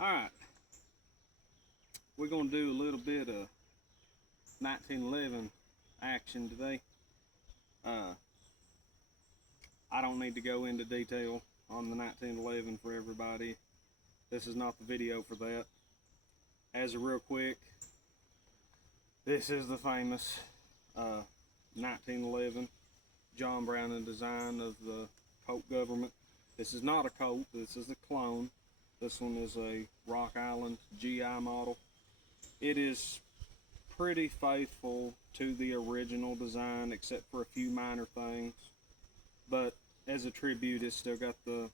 Alright, we're going to do a little bit of 1911 action today. I don't need to go into detail on the 1911 for everybody. This is not the video for that. As a real quick, this is the famous 1911 John Browning design of the Colt government. This is not a Colt, this is a clone. This one is a Rock Island GI model. It is pretty faithful to the original design except for a few minor things. But as a tribute, it's still got the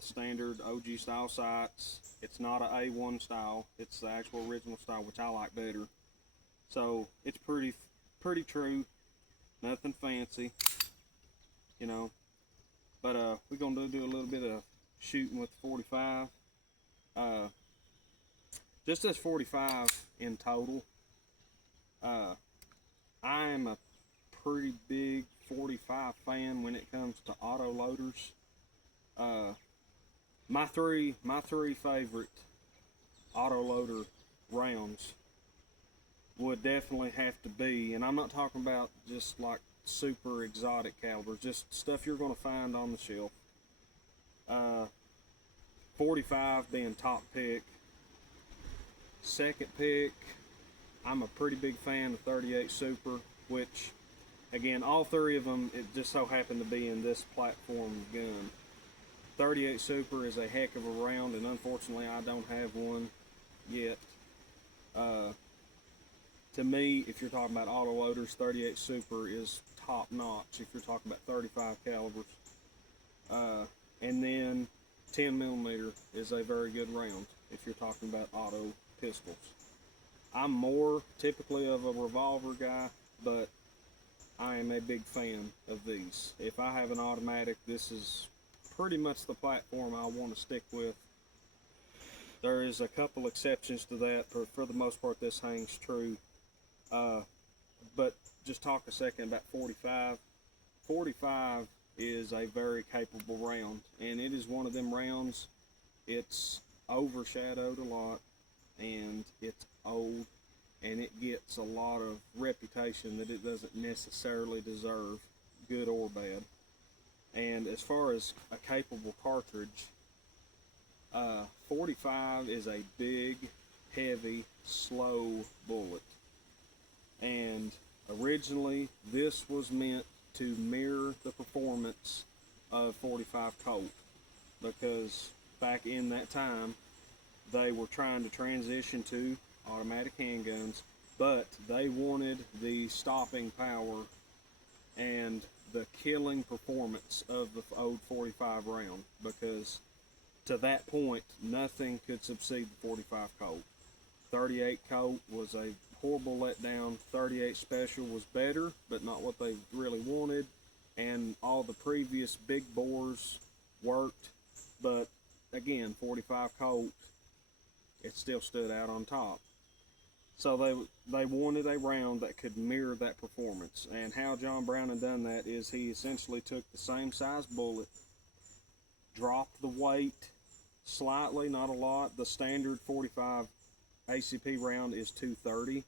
standard OG style sights. It's not an A1 style, it's the actual original style, which I like better. So it's pretty true, nothing fancy, you know. But we're gonna do a little bit of shooting with 45. Just as 45 in total. I am a pretty big 45 fan when it comes to auto loaders. My three favorite auto loader rounds would definitely have to be, and I'm not talking about just like super exotic calibers, just stuff you're going to find on the shelf. 45 being top pick. Second pick, I'm a pretty big fan of 38 Super, which again, all three of them, it just so happened to be in this platform gun. 38 Super is a heck of a round, and unfortunately I don't have one yet. To me, if you're talking about auto loaders, 38 Super is top notch if you're talking about 35 calibers. And then 10mm is a very good round if you're talking about auto pistols. I'm more typically of a revolver guy, but I am a big fan of these. If I have an automatic, this is pretty much the platform I want to stick with. There is a couple exceptions to that, but for the most part this hangs true. But just talk a second about 45. 45 is a very capable round, and it is one of them rounds, it's overshadowed a lot, and it's old, and it gets a lot of reputation that it doesn't necessarily deserve, good or bad. And as far as a capable cartridge, 45 is a big, heavy, slow bullet. And originally this was meant to mirror the performance of 45 Colt, because back in that time they were trying to transition to automatic handguns, but they wanted the stopping power and the killing performance of the old 45 round, because to that point nothing could succeed the 45 Colt. 38 Colt was a horrible letdown. 38 Special was better, but not what they really wanted, and all the previous big bores worked, but again, 45 Colt, it still stood out on top. So they wanted a round that could mirror that performance, and how John Browning done that is he essentially took the same size bullet, dropped the weight slightly, not a lot. The standard 45 ACP round is 230.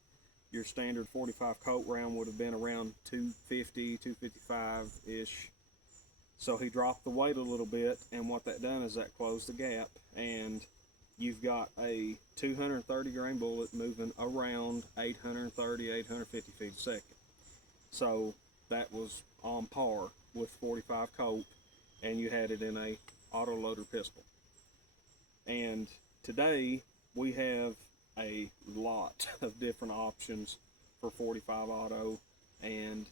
Your standard 45 Colt round would have been around 250, 255-ish. So he dropped the weight a little bit, and what that done is that closed the gap, and you've got a 230 grain bullet moving around 830, 850 feet a second. So that was on par with 45 Colt, and you had it in a autoloader pistol. And today we have a lot of different options for 45 auto, and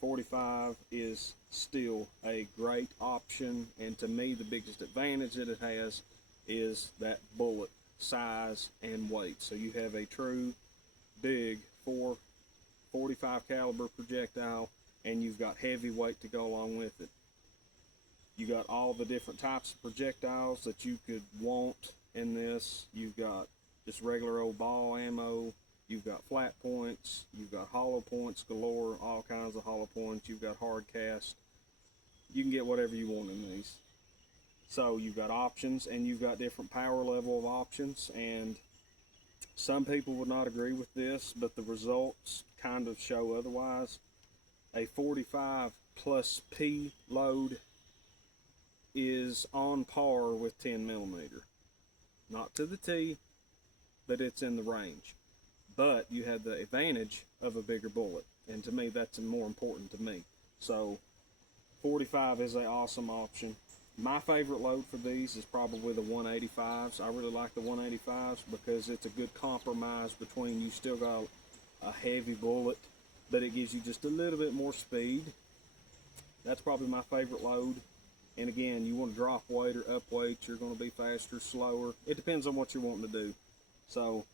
45 is still a great option, and to me the biggest advantage that it has is that bullet size and weight. So you have a true big 45 caliber projectile, and you've got heavy weight to go along with it. You got all the different types of projectiles that you could want in this. You've got just regular old ball ammo, you've got flat points, you've got hollow points galore, all kinds of hollow points, you've got hard cast. You can get whatever you want in these. So you've got options, and you've got different power level of options, and some people would not agree with this, but the results kind of show otherwise. A 45 plus P load is on par with 10 millimeter. Not to the T, but it's in the range. But you have the advantage of a bigger bullet, and to me that's more important to me. So 45 is an awesome option. My favorite load for these is probably the 185s. I really like the 185s because it's a good compromise between, you still got a heavy bullet, but it gives you just a little bit more speed. That's probably my favorite load. And again, you want to drop weight or up weight, you're going to be faster, slower. It depends on what you're wanting to do. So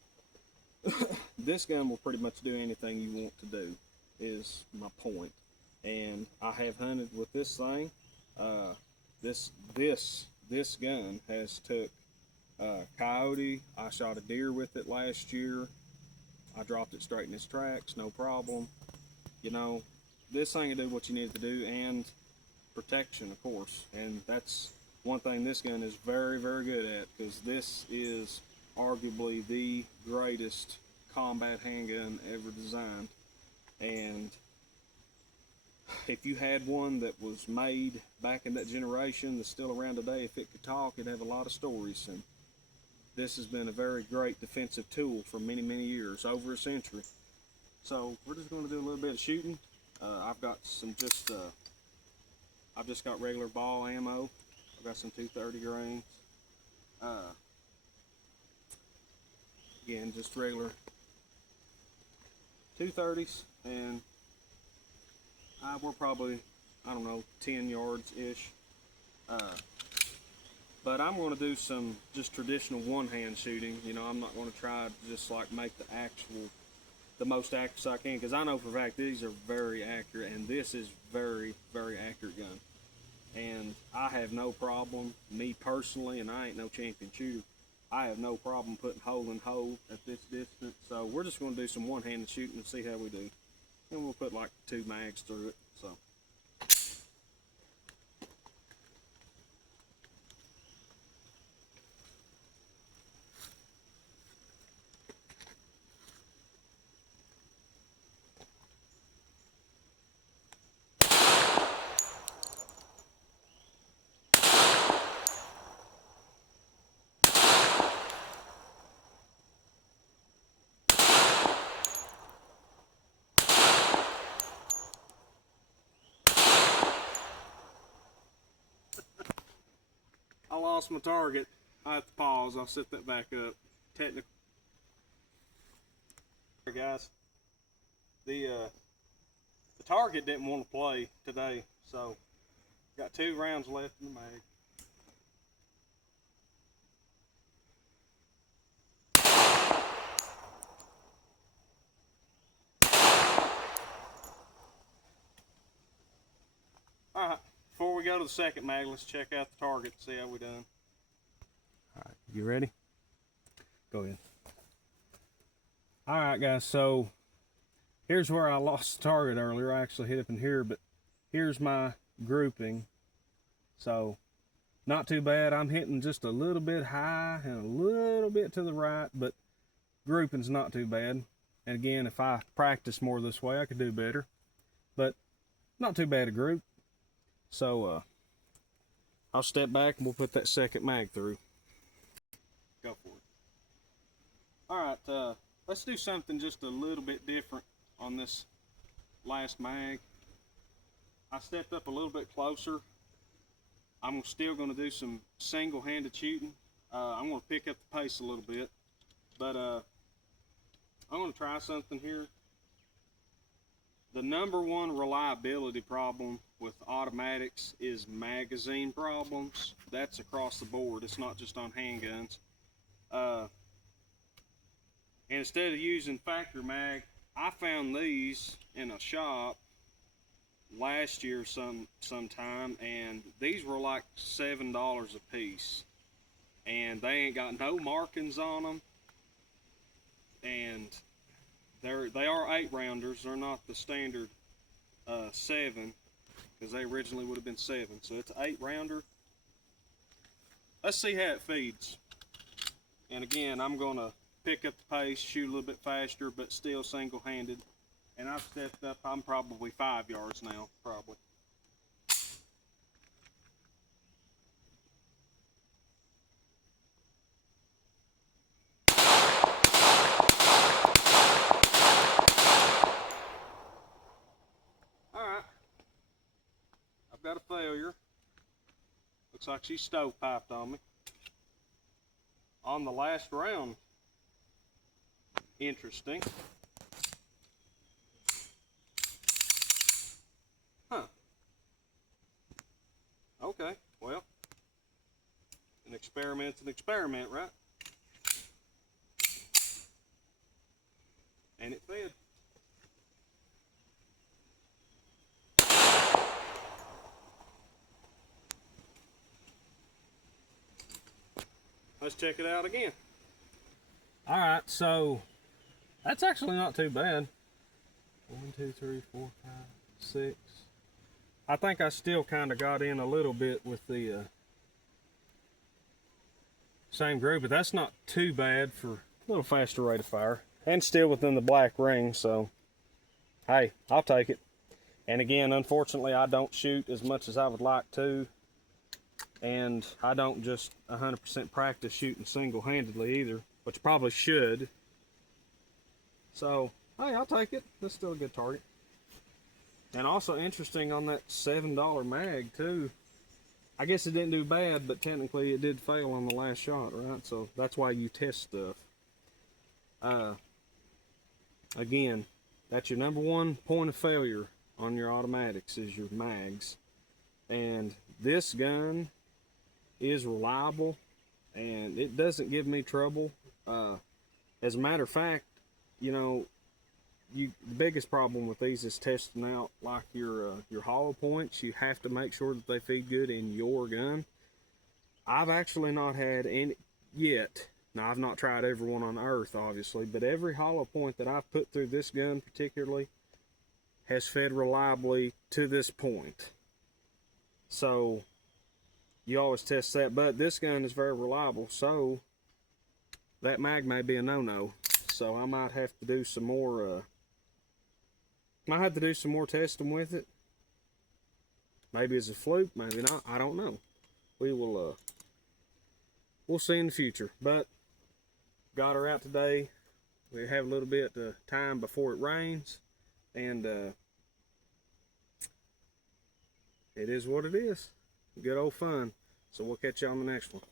this gun will pretty much do anything you want to do, is my point. And I have hunted with this thing. This gun has took coyote. I shot a deer with it last year. I dropped it straight in its tracks, no problem. You know, this thing will do what you need to do, and protection, of course. And that's one thing this gun is very, very good at, because this is arguably the greatest combat handgun ever designed. And if you had one that was made back in that generation that's still around today, if it could talk, it'd have a lot of stories. And this has been a very great defensive tool for many, many years, over a century. So we're just going to do a little bit of shooting. I've got some I've just got regular ball ammo. I've got some 230 grains. Again, just regular 230s, and we're probably, I don't know, 10 yards ish. But I'm going to do some just traditional one-hand shooting. You know, I'm not going to try to just like make the most accurate I can, because I know for a fact these are very accurate, and this is very, very accurate gun. And I have no problem, me personally, and I ain't no champion shooter, I have no problem putting hole in hole at this distance. So we're just going to do some one-handed shooting and see how we do. And we'll put like 2 mags through it. So. I lost my target. I have to pause. I'll set that back up. Technical. Hey guys, the target didn't want to play today, so got 2 rounds left in the mag. All right, before we go to the second mag, let's check out the target, see how we done. All right, you ready? Go ahead. All right, guys, so here's where I lost the target earlier. I actually hit up in here, but here's my grouping. So not too bad. I'm hitting just a little bit high and a little bit to the right, but grouping's not too bad. And again, if I practice more this way, I could do better, but not too bad a group. So I'll step back and we'll put that second mag through. Go for it. All right, let's do something just a little bit different on this last mag. I stepped up a little bit closer. I'm still going to do some single-handed shooting. I'm going to pick up the pace a little bit, but I'm going to try something here. The #1 reliability problem with automatics is magazine problems. That's across the board. It's not just on handguns. And instead of using factory mag, I found these in a shop last year sometime, and these were like $7 a piece, and they ain't got no markings on them, and they are 8-rounders. They're not the standard 7, because they originally would have been 7. So it's an 8-rounder, let's see how it feeds. And again, I'm gonna pick up the pace, shoot a little bit faster, but still single-handed. And I've stepped up, I'm probably 5 yards now, probably. Alright, I've got a failure. Looks like she stovepiped on me. On the last round. Interesting. Huh. Okay, well, an experiment's an experiment, right? And it fed. Let's check it out again. All right, so that's actually not too bad. 1, 2, 3, 4, 5, 6. I think I still kind of got in a little bit with the same group, but that's not too bad for a little faster rate of fire. And still within the black ring, so hey, I'll take it. And again, unfortunately, I don't shoot as much as I would like to. And I don't just 100% practice shooting single-handedly either, which you probably should. So, hey, I'll take it. That's still a good target. And also interesting on that $7 mag too. I guess it didn't do bad, but technically it did fail on the last shot, right? So that's why you test stuff. Again, that's your number one point of failure on your automatics is your mags. And this gun is reliable and it doesn't give me trouble. As a matter of fact, you know, the biggest problem with these is testing out like your hollow points. You have to make sure that they feed good in your gun. I've actually not had any yet. Now, I've not tried every one on earth, obviously, but every hollow point that I've put through this gun particularly has fed reliably to this point. So you always test that, but this gun is very reliable, so that mag may be a no-no. So I might have to do some more testing with it. Maybe it's a fluke, maybe not, I don't know. We'll see in the future. But got her out today. We have a little bit of time before it rains, and it is what it is. Good old fun. So we'll catch you on the next one.